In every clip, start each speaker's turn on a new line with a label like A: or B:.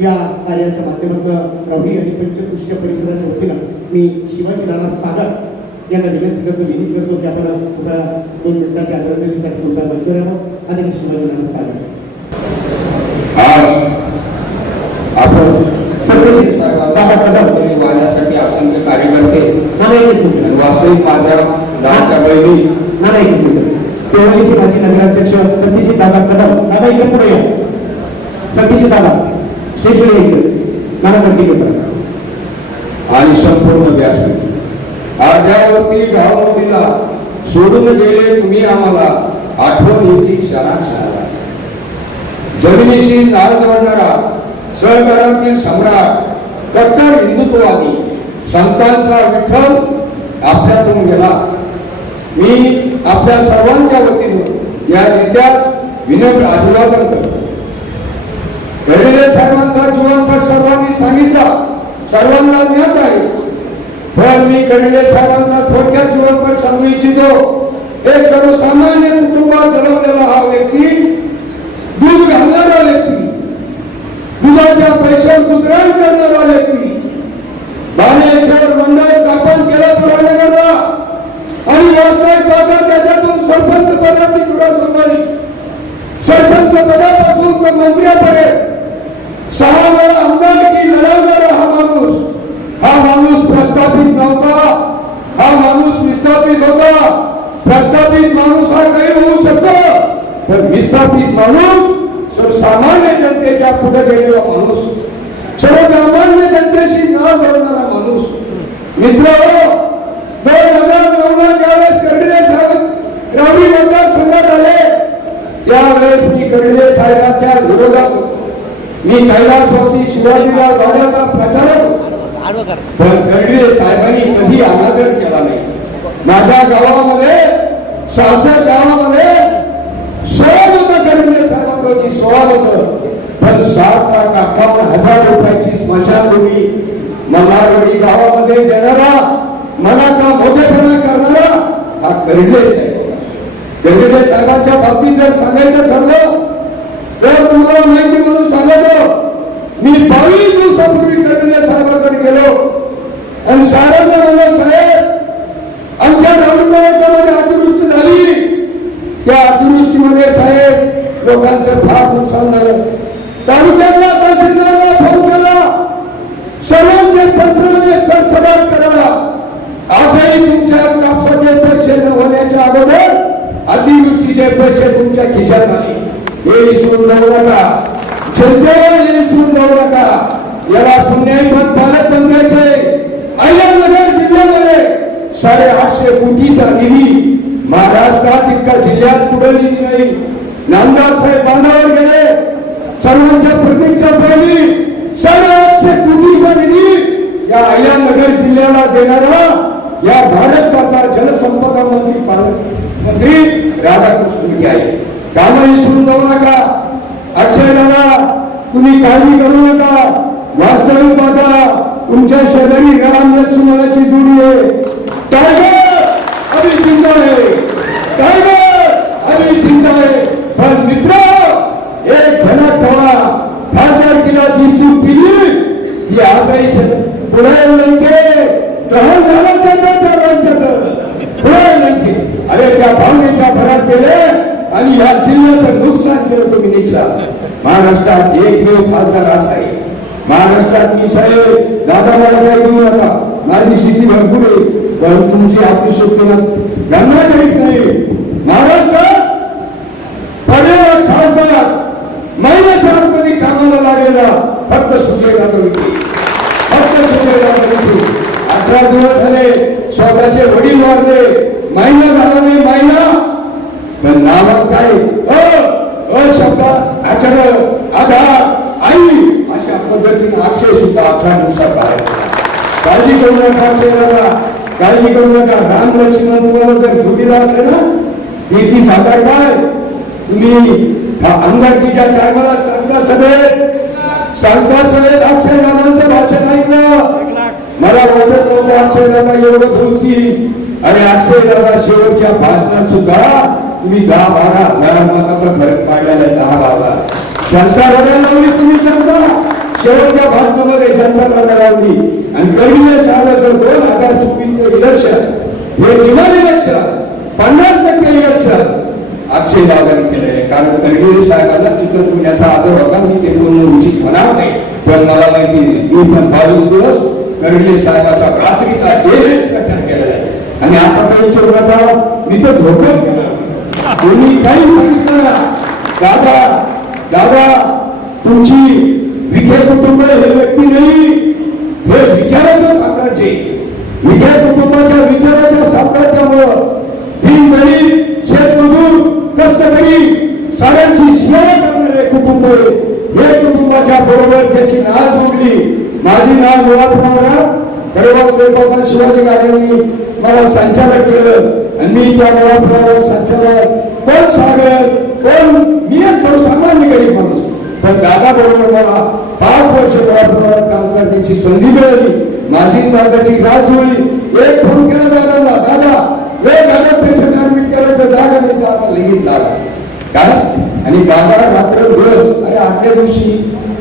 A: या कार्याच्या माध्यमातून रवी आणि पंचकृष्य परिसराच्या वतीनं मी शिवाजी नाना सागर यांना विनंती करतो विनंती करतो की आपण पुढे दोन मिनिटाच्या आदरणीसाठी पुढे मंचावर यावं आणि शिवाजी नाना सागर.
B: आपण वाहण्यासाठी असंख्य कार्यकर्ते वास्तविक माझ्या लाडक्या बहिणी
A: माजी नगराध्यक्ष सतीजित दादा कदम दादा इकडे पुढे या. सतीजित दादा. स्टेशन इकडे नाना कंटिन्यू करा
B: आणि संपूर्ण व्यासपीठ. अर्ध्यावरती घावमोडीला सोडून गेले तुम्ही आम्हाला. आठवण होती क्षणा क्षणाला. जमिनीशी नाळ जोडणारा सहकारातील सम्राट कट्टर हिंदुत्ववादी संतांचा विठ्ठल आपल्यातून गेला. मी आपल्या सर्वांच्या वतीनं या नेत्यात विनम्र अभिवादन करतो. घडलेल्या साहेबांचा जीवनपट सर्वांनी सांगितला. सर्वांना ज्ञात आहे. पण मी घडलेले साहेबांचा थोडक्यात जीवनपट सांगू इच्छितो. एक सर्वसामान्य कुटुंबात जन्मलेला हा व्यक्ती दूध घालणारा व्यक्ती दुधाच्या पैशावर गुजराण करणारा व्यक्ती बालेश्वर मंडळ स्थापन केला पुरानगरला आणि वास्तविक पाहता त्याच्यातून सरपंच पदाची जुडा सांभाळली सरपंच पदापासून तर मंत्र्यापर्यंत प्रस्थापित नव्हता. हा माणूस विस्थापित होता. प्रस्थापित माणूस हा काही होऊ शकतो. पण विस्थापित माणूस सर्वसामान्य जनतेच्या पुढे गेलेला माणूस सर्वसामान्य जनतेशी न जोडणारा माणूस. मित्र दोन हजार नऊला ज्यावेळेस कर्डिले साहेब रावी मतदारसंघात आले त्यावेळेस मी कर्डिले साहेबांच्या विरोधात मी कैलासवासी शिवाजीराव गाड्याचा प्रचारक होतो. पण साहेबांनी कधी अनादर केला नाही. माझ्या गावामध्ये सासर गावामध्ये सोळा साहेबांवरती सोळा पण सात लाख अठ्ठावन्न हजार रुपयाची स्मशानभूमी मल्हारवाडी गावामध्ये देणारा मनाचा मोठेपणा करणारा हा कर्डिले साहेब होता. साहेबांच्या बाबतीत जर सांगायचं ठरलं तर तुम्हाला माहिती म्हणून सांगतो मी बावीस दिवसापूर्वी कर्डिले साहेबांकडे गेलो जनते हे विसरून जाऊ नका याला पुण्याही पण पालकमंत्र्याचे अहिल्यानगर जिल्ह्यामध्ये साडे आठशे कोटीचा निधी महाराष्ट्रात इतका जिल्ह्यात कुठं निधी नाही. नामदार साहेब बांधावर गेले सर्वांच्या प्रतीक्षा पाहिली. साडे आठशे कोटीचा निधी या अहिल्यानगर जिल्ह्याला देणारा या महाराष्ट्राचा जलसंपदा मंत्री पालक मंत्री राधाकृष्ण विखे आहे. कामं विसरून जाऊ नका तुम्ही काळजी करू नका वास्तविक पाहता तुमच्या शेजारी राम लक्ष्मणाची जोडी आहे. टायगर अभी चिंता आहे. टायगर अभी चिंता आहे. पण मित्र एक धडक ठेवा. खासदारकीला जी चूक केली ती आजही पुन्हा पुढे लंके. दहन झालं त्याचं त्या लंकेचं. पुन्हा लंके. अरे त्या भावनेच्या भरात गेले. आणि या जिल्ह्याचं नुकसान केलं तुम्ही निघसा. महाराष्ट्रात एकमेव खासदार असा आहे महाराष्ट्रात मी साहेब दादा मला काय देऊ नका. माझी शेती भरपूर आहे. पण तुमची आत्मशक्ती गणना करीत नाही. महाराष्ट्रात पडलेला खासदार महिन्याच्या आतमध्ये कामाला लागलेला फक्त सुजय जाधव विखे फक्त सुजय जाधव विखे अठरा दिवस झाले स्वतःचे वडील वारले महिना लक्षात नका काळजी करू नका. राम लक्ष्मण तुम्हाला जर जोडीला असले ना तेथी सातार काय तुम्ही अंगारकीच्या टायमाला सांगता सभेत सांगता सभेत अक्षयदानांचं भाषण ऐकलं. मला वाटत नव्हतं अक्षयदाना एवढं बोलतील. आणि अक्षयदाना शेवटच्या भाषणात सुद्धा तुम्ही दहा बारा हजार मताचा फरक पाडलेला दहा बारा. जनता रडायला तुम्ही सांगता शेवटच्या भाषणामध्ये जनता रडायला लावली आणि कळीने चालत पन्नास टक्के शेवट अक्षय दादाने केलंय. कारण करगिरे साहेबांना चिकन पुण्याचा आदर होता. मी ते बोलणं उचित होणार नाही. पण मला माहिती मी पण बावीस दिवस करगिरे साहेबाचा रात्रीचा डे प्रचार केलेला आहे. आणि आता तर विचारू नका मी तर झोपच गेला कोणी काही सांगितलं ना दादा दादा तुमची विखे कुटुंब हे व्यक्ती नाही. हे विचाराचं साम्राज्य विखे कुटुंबाच्या विचाराच्या साम्राज्यामुळं गरीब गरीब शेतमजूर कष्टकरी सगळ्यांची सेवा करणारे कुटुंब हे कुटुंबाच्या बरोबर त्याची नाव जोडली. माझी नाव मुळात गर्वात सेवकांना शिवाजी गाड्यांनी मला संचालक केलं आणि मी त्या मुळात संचालक. कोण सागर कोण मी सर्वसामान्य गरीब माणूस. पण दादा बरोबर मला पाच वर्ष मुळात काम करण्याची संधी मिळाली. माझी दादाची राज जोडली. एक फोन केला दादाला दादा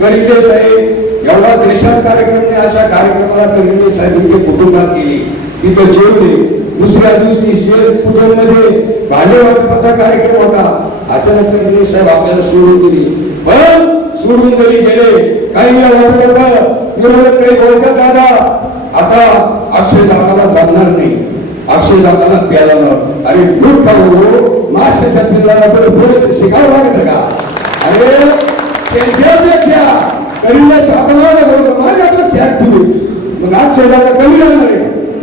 B: गरिबे साहेब एवढा देशात कार्यक्रम नाही अशा कार्यक्रमाला गरिबे साहेबांनी कुटुंबात केली. तिथं जेवले. दुसऱ्या दिवशी शेत पूजनमध्ये भांडे वाटपाचा कार्यक्रम होता. अचानक गरिबे साहेब आपल्याला सोडून दिली. पण सोडून जरी गेले काही वेळा वाटत होतं विरोधक काही बोलतात दादा. आता अक्षय दादाला जमणार नाही. अक्षय दादाला प्याला अरे दूध पाहू हो, माशाच्या पिल्लाला पुढे पुढे शिकावं लागतं का? अरे त्यांच्यापेक्षा मग कमी राहणार नाही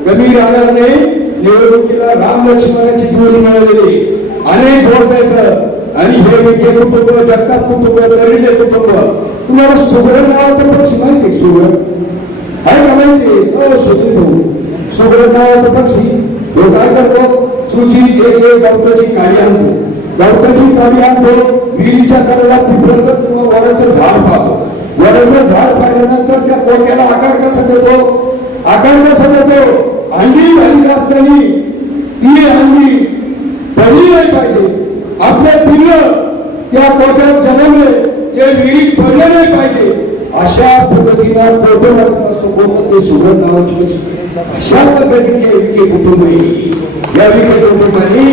B: कमी राहणार नाही निवडणुकीला राम लक्ष्मणाची जोडी मिळालेली. अनेक बोलता येतं आणि हे वेगळे कुटुंब जगताप कुटुंब करिले कुटुंब. तुम्हाला सुगरण नावाचं पक्षी माहिती आहे सुगरण आहे का माहिती? हो भाऊ. सुगरण नावाचा पक्षी. तो काय करतो? सुची एक एक गवताची काळी आणतो. गवताची काडी आणतो विहिरीच्या कडेला पिंपळाचं किंवा वराचं झाड पाहतो. वराचं झाड पाहिल्यानंतर त्या कोट्याला आकार कसा देतो? आकार कसा देतो? अंडी झाली असताना ती अंडी पडली नाही पाहिजे. आपले पिल्लं त्या कोट्यात जन्मले ते विहिरीत पडले नाही पाहिजे. अशा पद्धतीनं कोटो लागत असतो कोण ते सुगर नावाची अशा पद्धतीचे विखे कुटुंब आहे या विखे कुटुंबांनी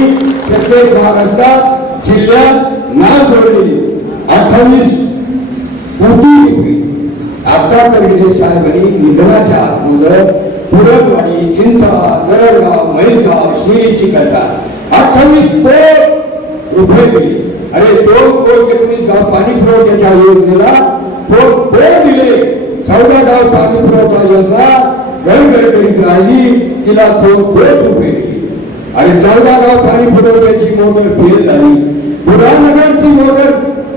B: प्रत्येक महाराष्ट्रात जिल्ह्यात नाव जोडली अठ्ठावीस कोटी रुपये. आता करगिरे साहेबांनी निधनाच्या अगोदर पुरणवाडी चिंचा दरडगाव म्हैसगाव शिरीची चिकटा अठ्ठावीस कोट रुपये दिले. अरे दोन कोट एकोणीस गाव पाणी पुरवठ्याच्या योजनेला कोट कोट दिले? चौदा गाव पाणी पुरवठा योजना घरघर करीत राहिली तिला दोन कोट रुपये दिले? आणि चौदा गाव पाणी पुरवठ्याची मोटर फेल झाली. बुधानगरची मोटर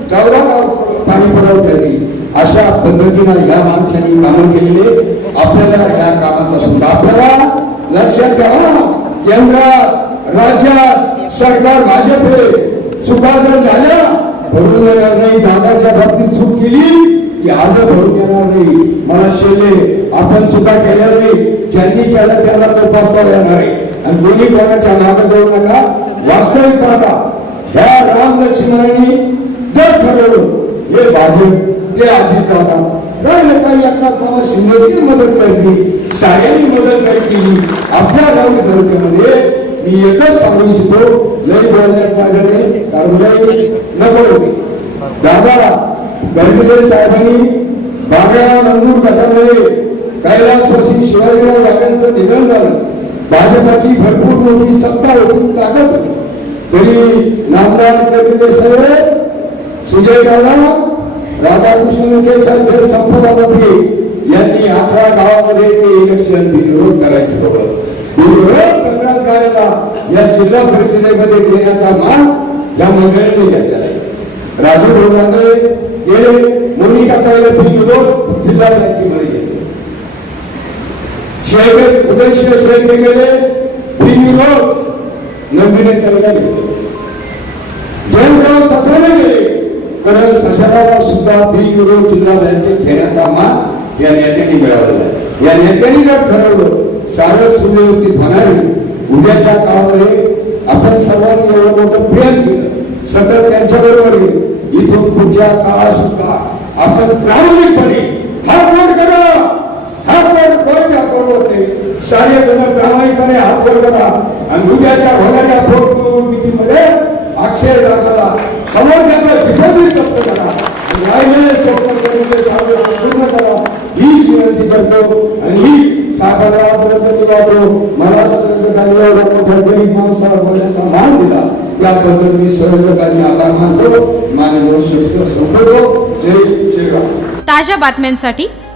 B: चौदा गाव पाणी पुरवठ्यात अशा पद्धतीनं या माणसांनी कामं केलेले आपल्याला या कामाचा सुद्धा आपल्याला लक्षात ठेवा केंद्रात राज्यात सरकार भाजप आहे चुका जर झाल्या. भरून येणार नाही. दादाच्या बाबतीत चूक केली की आज भरून येणार नाही. मला शेले आपण चुका केल्या नाही. ज्यांनी केलं त्यांना तपासता येणार आहे. आणि दोन्ही कोणाच्या नादा जाऊ नका वास्तविक पाहता ह्या राम लक्ष्मणांनी जर ठरवलं. हे बाजू ते आधी जातात राहिलं काही एकनाथ बाबा शिंदेची मदत करली साऱ्यांनी मदत नाही केली आपल्या गावी तालुक्यामध्ये मी एकच सांगू इच्छितो लय बोलण्यात माझ्याने नाही नको होते. दादा गर्मीदेव साहेबांनी बागा मंजूर गटामध्ये कैलासवासी शिवाजीराव राजांचं निधन झालं. भाजपाची भरपूर मोठी सत्ता होती ताकद होती. तरी नामदार गडकरी साहेब सुजय दादा राधाकृष्ण विखे साहेब संपदा मंत्री यांनी अठरा गावामध्ये ते इलेक्शन बिनविरोध करायचे. बरोबर बिनविरोध करण्यात कार्याला या जिल्हा परिषदेमध्ये देण्याचा मान या मंडळीने घेतला. आहे राजू भोगांकडे गेले मोनिका ताईला बिनविरोध जिल्हा बँकेमध्ये गेले. शेळके उदयशिव शेळके गेले बिनविरोध नंदिनी ताईला घेतले. जयंतराव ससाने गेले. कारण सशाला सुद्धा बिनविरोध जिल्हा बँकेत घेण्याचा मान या नेत्यांनी मिळवलेला आहे. या नेत्यांनी जर ठरवलं सारं सुव्यवस्थित होणार उद्याच्या काळामध्ये आपण सर्वांनी एवढं मोठं प्रेम केलं सतत त्यांच्या बरोबर इथून पुढच्या काळात सुद्धा आपण प्रामाणिकपणे हा कोण करा हात वर कोणच्या होते सारे जण प्रामाणिकपणे हात वर करा. आणि उद्याच्या होणाऱ्या फोटोमध्ये अक्षय दादाला समोरच्याचं टिफिन जप्त करा. राहिलेले स्वप्न करून ते पूर्ण करा. ही विनंती करतो आणि ही साहेबांना निघालो मला सर्वकांनी माणसाला बोलण्याचा मान दिला. त्याबद्दल मी सर्वकांनी आभार मानतो. माझे संपवतो जय
C: ताज्या बातम्यांसाठी